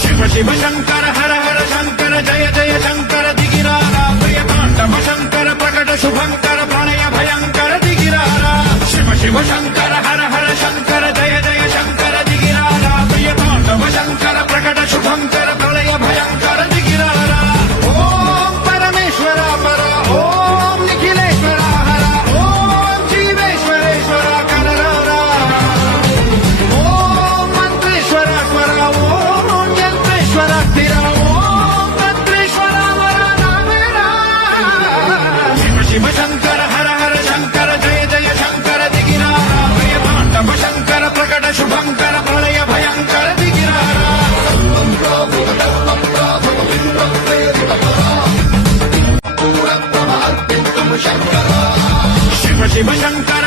शिव शिव शंकर हर हर शंकर जय जय शंकर दिगिरारा प्रिय तांडव शंकर प्रकट शुभंकर प्रणय भयंकर दिगिरारा शिव शिव शंकर हर हर शंकर जय जय शंकर दिगिरारा प्रिय तांडव शंकर प्रकट शुभंकर प्रणय भयंकर दिगिरारा ओम परमेश्वर पर ओम निखिलेश्वर हर ओम जीवेश्वरेश्वर कररा ओम मंत्रेश्वर स्वर ओम यंत्रेश्वर स्थिर ओम तंत्रेश्वर वर नामेरा शिव शिव शंकर हर हर शंकर जय जय शंकर दिगिरारा प्रिय तांडव शंकर प्रकट शुभंकर प्रलय भयंकर दिगिरारा शिव शिव शंकर